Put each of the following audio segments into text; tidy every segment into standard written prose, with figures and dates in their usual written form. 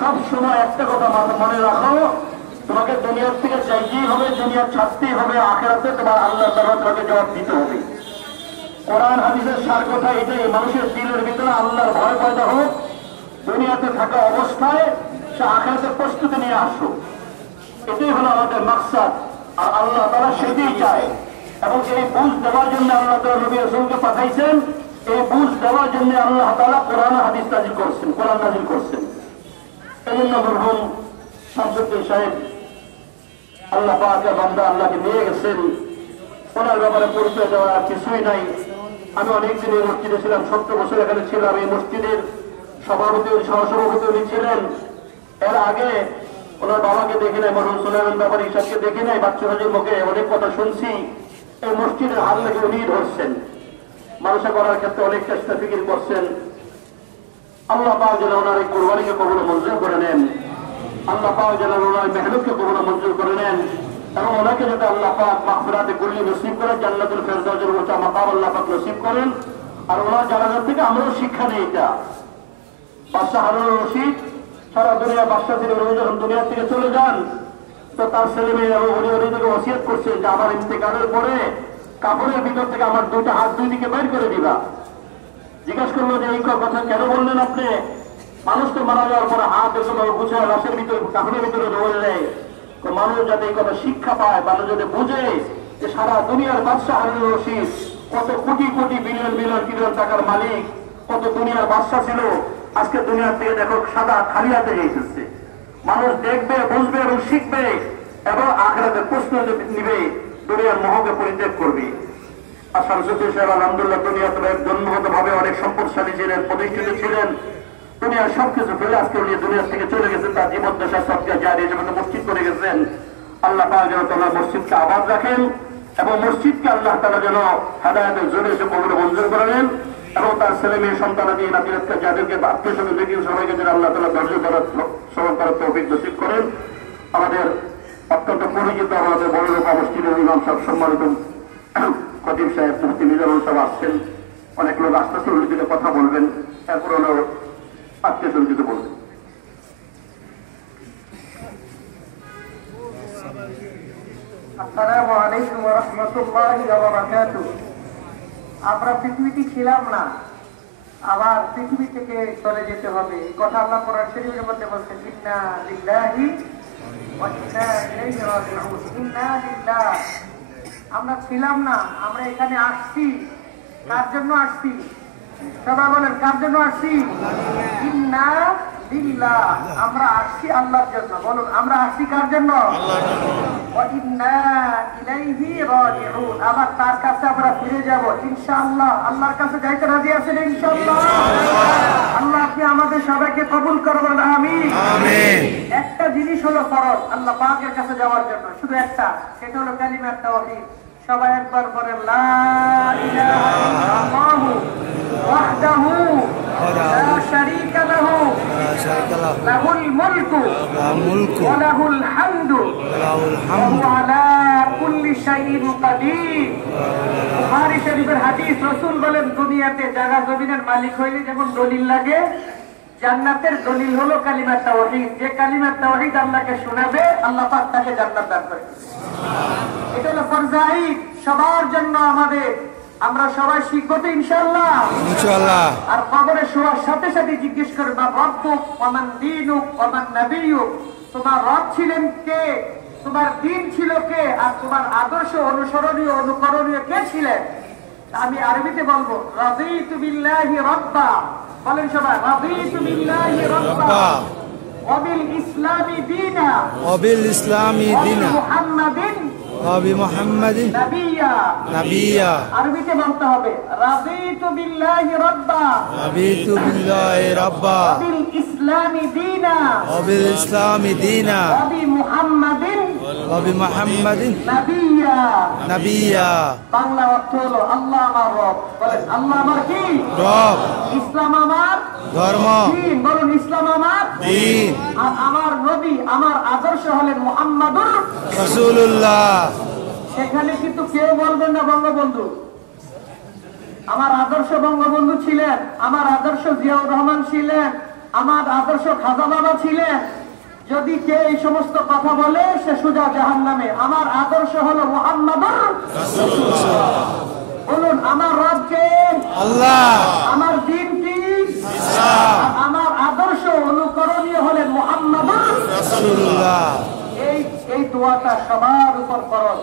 সব সময় একটা কথা মনে রাখো, তোমাকে দুনিয়ার থেকে চাইতেই হবে, দুনিয়ার ছাড়তেই হবে, আখেরাতে তোমার আল্লাহ তাআলা তোমাকে জবাব দিতে হবে। কোরআন হাদিসের সার কথা এটাই, মানুষের দিলের ভিতরে আল্লাহর ভয় পয়দা হোক, দুনিয়াতে থাকা অবস্থায় সে আখেরাতের প্রস্তুতি নিয়ে আসো, এটাই হলো আমাদের মাকসাদ। আর আল্লাহ তাআলা সেটাই চায়, এবং এই বুঝ দেওয়ার জন্য আল্লাহ তাআলা নবী রাসূলকে পাঠাইছেন। এই বুঝ দেওয়ার জন্য আল্লাহ তাআলা কোরআন হাদিস নাযিল করছেন, কোরআন নাযিল করছেন। এই জন্য মরহুম শামসুদ্দিন সাহেব আল্লাহ পাকের বান্দা, আল্লাহকে নিয়ে গেছেন, ওনার ব্যাপারে পরিচয় দেওয়ার আর কিছুই নাই। আমি অনেকদিন এই মসজিদে ছিলাম, 70 বছর এখানে ছিলাম। এই মসজিদের সভাপতি, সহসভাপতি উনি ছিলেন। এর আগে ওনার বাবাকে দেখি নাই, মরহুম সুলাইমান ব্যাপারী সাহেবকে দেখি নাই, বাচ্চা হাজির মুখে অনেক কথা শুনছি। এই মসজিদের হাত লেগে উনি ধরছেন, মানুষে করার ক্ষেত্রে অনেক চেষ্টা ফিকির করছেন। আল্লাহ পাক যেন ওনার এই কোরবানিকে কখনো মঞ্জুর করে নেন, আল্লাহ পাক যেন ওনার মেহনতকে কখনো মঞ্জুর করে নেন, এবং ওনাকে যাতে আল্লাহ পাক মাগফিরাতে কুল্লি নসিব করেন, জান্নাতুল ফেরদাউসের উঁচা মাকাম আল্লাহ পাক নসিব করেন। আর ওনার জানাজার থেকে আমরাও শিক্ষা নিই। এটা বাদশাহ হারুনুর রশিদ সারা দুনিয়া বাদশাহ ছিলেন, উনি যখন দুনিয়া থেকে চলে যান তো তার ছেলে মেয়ে এবং উনি থেকে ওসিয়ত করছেন যে আমার ইন্তেকালের পরে কাপড়ের ভিতর থেকে আমার দুইটা হাত দুই দিকে বের করে দিবা। জিজ্ঞাসা করলো যে এই কথা কেন বললেন আপনি? মানুষ তো মারা যাওয়ার পরে হাত এসে গুছায় লাশের ভিতরে, কাপড়ের ভিতরে ধরে দেয়। তো মানুষ যাতে এই কথা শিক্ষা পায়, মানুষ যাতে বুঝে যে সারা দুনিয়ার বাদশাহ হারুনুর রশিদ কত crore crore billion billion trillion টাকার মালিক, কত দুনিয়ার বাদশাহ ছিল, আজকে দুনিয়ার থেকে দেখো সাদা খালি হাতে এসেছে। মানুষ দেখবে, বুঝবে এবং শিখবে, এবং আখিরাতের প্রশ্ন নিবে, দুনিয়ার মোহকে পরিত্যাগ করবে। আর শামসুদ্দিন সাহেব আলহামদুলিল্লাহ দুনিয়াতে জন্মগত ভাবে অনেক সম্পদশালী ছিলেন, প্রতিষ্ঠিত ছিলেন। দুনিয়ার সবকিছু ফেলে আজকে উনি দুনিয়ার থেকে চলে গেছেন, তার জীবদ্দশা সবকে জারি হিসেবে মসজিদ করে গেছেন। আল্লাহ পাক যেন তাআলা মসজিদকে আবাদ রাখেন, এবং মসজিদকে আল্লাহ তাআলা যেন হেদায়েতের জোরে এসে কবুল মঞ্জুর করে নেন, এবং তার ছেলে মেয়ে সন্তানাদি নাতিরাতকে যাদেরকে আত্মীয় স্বজন ব্যক্তি সবাইকে যেন আল্লাহ তাআলা ধৈর্য করার শ্রবণ করার তৌফিক নসিব করেন। আমাদের অত্যন্ত পরিচিত আমাদের বড় লোক মসজিদের ইমাম সাহেব, সম্মানিত খতিব সাহেব মুফতি মিজানুর সাহেব আসছেন। অনেক লোক আস্তে আস্তে উল্লিখিত কথা বলবেন, এরপর হলো আত্মীয় স্বজন কিছু বলবেন। আসসালামু আলাইকুম ওয়া রাহমাতুল্লাহি ওয়া বারাকাতুহু। আমরা পৃথিবীতে ছিলাম না, আবার পৃথিবী থেকে চলে যেতে হবে, এই কথা আল্লাহ কোরআন শরীফের মধ্যে বলছেন, ইন্না লিল্লাহি ওয়া ইন্না ইলাইহি রাজিউন। ইন্না লিল্লাহ, আমরা ছিলাম না, আমরা এখানে আসছি। কার জন্য আসছি? সবাই বলেন, কার জন্য আসছি? ইন্না লিল্লাহ, আমরা আসছি আল্লাহর জন্য। বলুন, আমরা আসছি কার জন্য? আল্লাহর জন্য। ওয়া ইন্না ইলাইহি রাজিউন, আবার তার কাছে আমরা ফিরে যাব ইনশাআল্লাহ। আল্লাহর কাছে যাইতে রাজি আছেন ইনশাআল্লাহ? আল্লাহ আপনি আমাদের সবাইকে কবুল করবেন, আমিন আমিন। একটা জিনিস হলো ফরজ আল্লাহ পাকের কাছে যাওয়ার জন্য, শুধু একটা, সেটা হলো কালিমাত তাওহীদ। সবাই একবার বলেন, লা ইলাহা ইল্লাল্লাহু ওয়াহদাহু লা শারীকা লাহু লাহুল মুলকু ওয়া লাহুল হামদু ওয়া হুয়া আলা কুল্লি শাইইন কাদির। বুখারী শরীফের হাদিস, রাসূল বলেন, দুনিয়াতে জায়গা জমিনের মালিক হইলে যেমন দলিল লাগে, জান্নাতের দলিল হলো কালিমাত তাওহীদ। যে কালিমাত তাওহীদ আল্লাহকে শোনাবে, আল্লাহ পাক তাকে জান্নাত দান করবে। এটা হলো ফরজ আইন সবার জন্য আমাদের। আমরা সবাই শিখবো তো ইনশাআল্লাহ? ইনশাআল্লাহ। আর কবরে শোয়ার সাথে সাথে জিজ্ঞেস করবে, মা রব্বুক ওয়া মান দীনুক ওয়া মান নাবিয়্যুক, তোমার রব ছিলেন কে, তোমার দ্বীন ছিল কে, আর তোমার আদর্শ অনুসরণীয় অনুকরণীয় কে ছিলেন? আমি আরবিতে বলবো, রাদিতু বিল্লাহি রাব্বা। বলেন সবাই, রাদিতু বিল্লাহি রাব্বা ওয়া বিল ইসলামি দীনা ওয়া বিল ইসলামি দীনা মুহাম্মাদিন وبمحمد نبيا عربيতে বলতে হবে, রাদিতু বিল্লাহি রাব্বা রাদিতু বিল্লাহি রাব্বা বিল ইসলামি দীনা বিল ইসলামি দীনা বিমুহাম্মাদিন বিমুহাম্মাদিন নাবিয়্যা। বাংলা অর্থ হলো, আল্লাহ আমার রব। বলেন, আল্লাহ আমার কি? রব। ইসলাম আমার ধর্ম। দ্বীন, বলুন, ইসলাম আমার দ্বীন। আর আমার নবী, আমার আদর্শ হলেন মুহাম্মাদুর রাসূলুল্লাহ। সেখানে কিন্তু কেউ বলবেন না বঙ্গবন্ধু। আমার আদর্শ বঙ্গবন্ধু ছিলেন, আমার আদর্শ জিয়াউর রহমান ছিলেন, আমার আদর্শ খাজা বাবা ছিলেন, যদি কে এই সমস্ত কথা বলে সে সোজা জাহান্নামে। আমার আদর্শ হলো মুহাম্মাদুর রাসূলুল্লাহ। বলুন আমার রব কে? আল্লাহ। আমার দিন কি? ইসলাম। আমার আদর্শ অনুকরণীয় হলেন মুহাম্মাদুর রাসূলুল্লাহ। এই দোয়াটা সবার উপর ফরজ।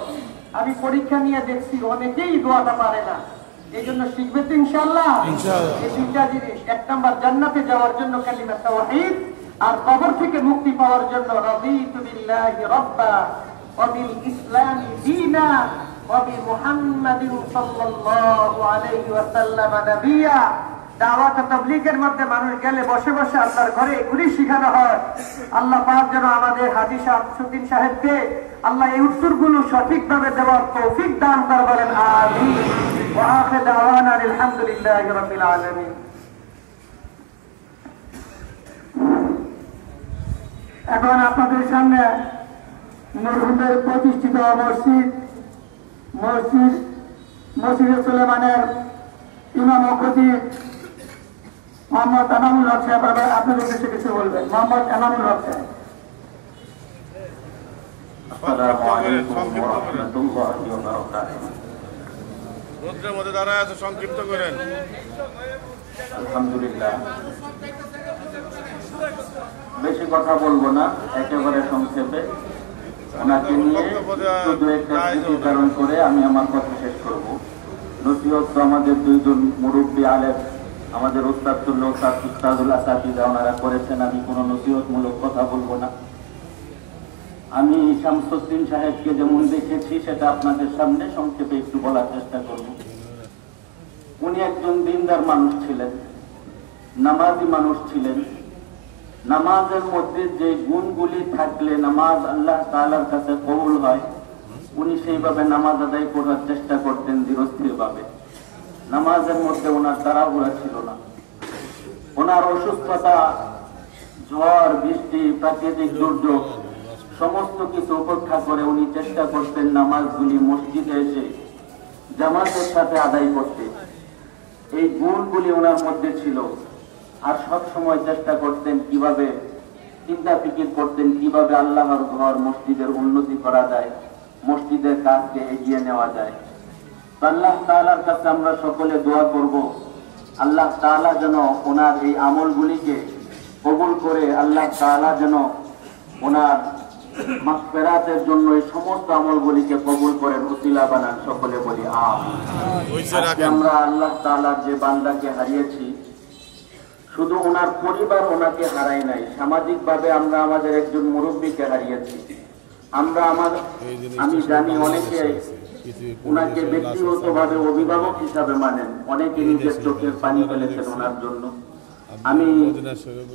আমি পরীক্ষা নিয়ে দেখছি অনেকেই দোয়াটা পারে না, এই জন্য শিখবে তো ইনশাআল্লাহ। এই দুইটা জিনিস, এক নাম্বার জান্নাতে যাওয়ার জন্য কালিমা তাওহীদ, আর কবর থেকে মুক্তি পাওয়ার জন্য রাদিতু বিল্লাহি রাব্বা ওয়া বিল ইসলামি দীনা ওয়া বি মুহাম্মাদিন সাল্লাল্লাহু আলাইহি ওয়াসাল্লাম নবিয়্যা। দাওয়াত তাবলীগের মধ্যে মানুষ গেলে বসে বসে আল্লাহর ঘরে এগুলি শেখানো হয়। আল্লাহ পাক যেন আমাদের হাজী শামসুদ্দিন সাহেবকে আল্লাহ এই উত্তরগুলো সঠিকভাবে দেওয়ার তৌফিক দান করে, বলেন আমিন। ওয়া আখিরু দাওয়ানা আলহামদুলিল্লাহি রাব্বিল আলামিন। এখন আপনাদের সামনে মরহুমের প্রতিষ্ঠিত মসজিদে সুলেমানের ইমাম ও খতিব মোহাম্মদ এনামুল হক সাহেব আপনাদের উদ্দেশ্যে কিছু বলবেন। মোহাম্মদ এনামুল হক সাহেব। আসসালামু আলাইকুম ওয়া রাহমাতুল্লাহি ওয়া বারাকাতুহু। রোদ্রের মধ্যে দাঁড়ায় আছে, সংক্ষিপ্ত করেন। আলহামদুলিল্লাহ, বেশি কথা বলবো না, একেবারে সংক্ষেপে ওনাকে নিয়ে শুধু একটা স্মৃতিচারণ করে আমি আমার কথা শেষ করব। নসিহত তো আমাদের দুইজন মুরব্বী আলেম, আমাদের উস্তাদুল্লাহ উস্তাদুল আসাতিদা ওনারা করেছেন, আমি কোনো নসিহতমূলক কথা বলবো না। আমি শামসুদ্দিন সাহেবকে যেমন দেখেছি সেটা আপনাদের সামনে সংক্ষেপে একটু বলার চেষ্টা করব। উনি একজন দিনদার মানুষ ছিলেন, নামাজি মানুষ ছিলেন। নামাজের মধ্যে যে গুণগুলি থাকলে নামাজ আল্লাহ তাআলার কাছে কবুল হয়, উনি সেইভাবে নামাজ আদায় করার চেষ্টা করতেন ধীরস্থির ভাবে। নামাজের মধ্যে ওনার তাড়াহুড়া ছিল না। ওনার অসুস্থতা, ঝড় বৃষ্টি, প্রাকৃতিক দুর্যোগ সমস্ত কিছু উপেক্ষা করে উনি চেষ্টা করতেন নামাজগুলি মসজিদে এসে জামাতের সাথে আদায় করতে। এই গুণগুলি ওনার মধ্যে ছিল। আর সব সময় চেষ্টা করতেন কিভাবে, চিন্তা ফিকির করতেন কিভাবে আল্লাহর ঘর মসজিদের উন্নতি করা যায়, মসজিদের কাজকে এগিয়ে নেওয়া যায়। আল্লাহ তাআলার কাছে আমরা সকলে দোয়া করব, আল্লাহ তাআলা যেন ওনার এই আমলগুলিকে কবুল করে, আল্লাহ তাআলা যেন ওনার মাগফিরাতের জন্য এই সমস্ত আমলগুলিকে কবুল করেন, উসিলা বানান। সকলে বলি আমিন। আজকে আমরা আল্লাহ তাআলার যে বান্দাকে হারিয়েছি, শুধু ওনার পরিবার ওনাকে হারাই নাই, সামাজিক ভাবে আমরা আমাদের একজন মুরব্বীকে হারিয়েছি। আমি জানি অনেকে ওনাকে ব্যক্তিগত ভাবে অভিভাবক হিসাবে মানেন, অনেকে নিজের চোখের পানি ফেলেছেন ওনার জন্য। আমি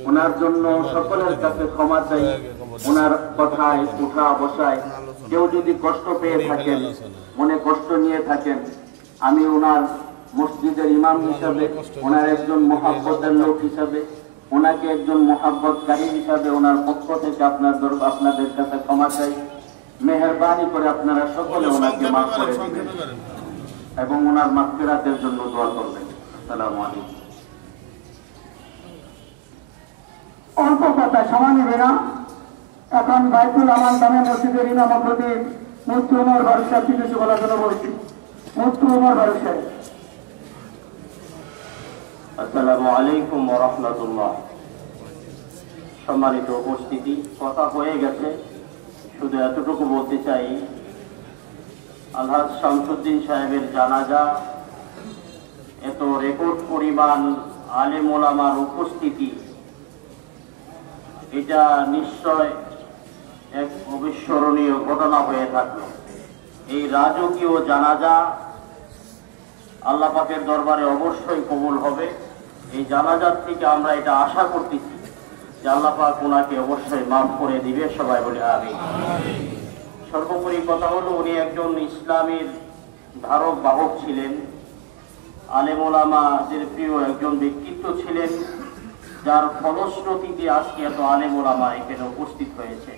ওনার জন্য সকলের কাছে ক্ষমা চাই। ওনার কথায় উঠা বসায় কেউ যদি কষ্ট পেয়ে থাকেন, মনে কষ্ট নিয়ে থাকেন, আমি ওনার মসজিদের ইমাম হিসাবে, ওনার একজন মুহাব্বতের লোক হিসাবে, ওনাকে একজন মুহাব্বতকারী হিসাবে ওনার পক্ষ থেকে আপনাদের কাছে ক্ষমা চাই। মেহেরবানি করে আপনারা সকলে ওনাকে মাফ করে দিবেন এবং ওনার মাগফিরাতের জন্য দোয়া করবেন। আসসালামু আলাইকুম। অল্প কথা, সময় নেবে না। এখন বাইতুল আমান দামে মসজিদের ইমাম ও খতিব মুফতি ওমর ফারুক সাহেব কিছু বলার জন্য বলছি। মুফতি ওমর ফারুক সাহেব। আসসালামু আলাইকুম ওয়া রাহমাতুল্লাহ। সম্মানিত উপস্থিতি, কথা হয়ে গেছে, শুধু এতটুকু বলতে চাই, আলহাজ শামসুদ্দিন সাহেবের জানাজা, এত রেকর্ড পরিমাণ আলেম ওলামার উপস্থিতি, এটা নিশ্চয় এক অবিস্মরণীয় ঘটনা হয়ে থাকলো। এই রাজকীয় জানাজা আল্লাহ পাকের দরবারে অবশ্যই কবুল হবে। এই জানাজার থেকে আমরা এটা আশা করতেছি যে আল্লাহ পাক ওনাকে অবশ্যই মাফ করে দিবে। সবাই বলে আমিন। সর্বোপরি কথা হলো, উনি একজন ইসলামের ধারক বাহক ছিলেন, আলেম ওলামাদের প্রিয় একজন ব্যক্তিত্ব ছিলেন, যার ফলশ্রুতিতে আজকে এত আলেম ওলামা এখানে উপস্থিত হয়েছে।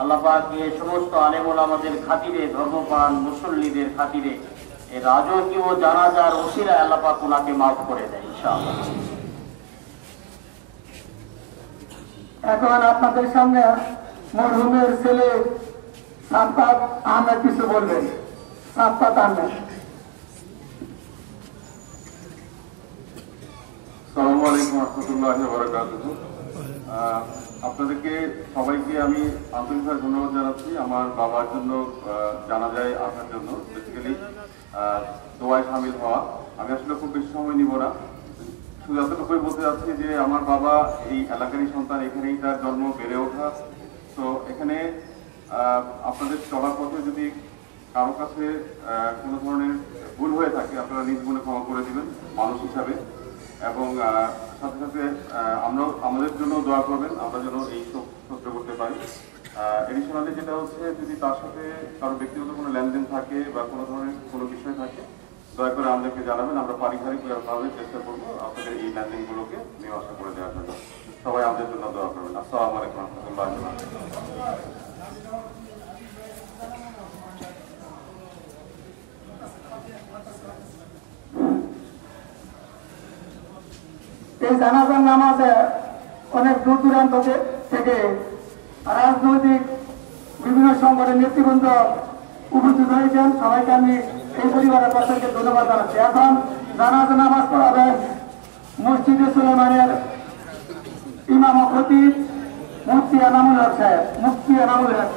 আল্লাহ পাক এই সমস্ত আলেম ওলামাদের খাতিরে, ধর্মপ্রাণ মুসল্লিদের খাতিরে এই রাজকীয় জানাজার ওসিলায় আল্লাহ পাক ওনাকে মাফ করে দেয় ইনশাআল্লাহ। এখন আপনাদের সামনে মরহুমের ছেলে সাফকাত আহমেদ কিছু বলবেন। সাফকাত আহমেদ। আসসালামু আলাইকুম রহমতুল্লাহি ওয়া বারাকাতুহু। আপনাদেরকে সবাইকে আমি আন্তরিকভাবে ধন্যবাদ জানাচ্ছি আমার বাবার জন্য জানাজায় আসার জন্য, বেসিক্যালি দোয়ায় সামিল হওয়া। আমি আসলে খুব বেশি সময় নিব না, শুধু এতটুকুই বলতে চাচ্ছি যে আমার বাবা এই এলাকারই সন্তান, এখানেই তার জন্ম, বেড়ে ওঠা। তো এখানে আপনাদের চলার পথে যদি কারো কাছে কোনো ধরনের ভুল হয়ে থাকে আপনারা নিজ মনে ক্ষমা করে দিবেন মানুষ হিসাবে, এবং সাথে সাথে আমরাও আমাদের জন্য দোয়া করবেন আমরা যেন এই সব সহ্য করতে পারি। এডিশনালি যেটা হচ্ছে, যদি তার সাথে কারো ব্যক্তিগত কোনো লেনদেন থাকে বা কোনো ধরনের কোনো বিষয় থাকে, দয়া করে আমাদেরকে জানাবেন। আমরা পারিবারিকভাবে চেষ্টা করবো আপনাদের এই লেনদেনগুলোকে মীমাংসা করে দেওয়ার জন্য। সবাই আমাদের জন্য দোয়া করবেন। আসসালামু আলাইকুম রহমতুল্লাহ। এই জানাজার নামাজে অনেক দূর দূরান্ত থেকে রাজনৈতিক বিভিন্ন সংগঠনের নেতৃবৃন্দ উপস্থিত হয়েছেন। সবাইকে আমি এই পরিবারের পক্ষ থেকে ধন্যবাদ জানাচ্ছি। এখন জানাজা নামাজ পড়াবেন মসজিদে সুলেমানের ইমাম ও খতিব মুফতি এনামুল হক সাহেব। মুফতি এনামুল হক।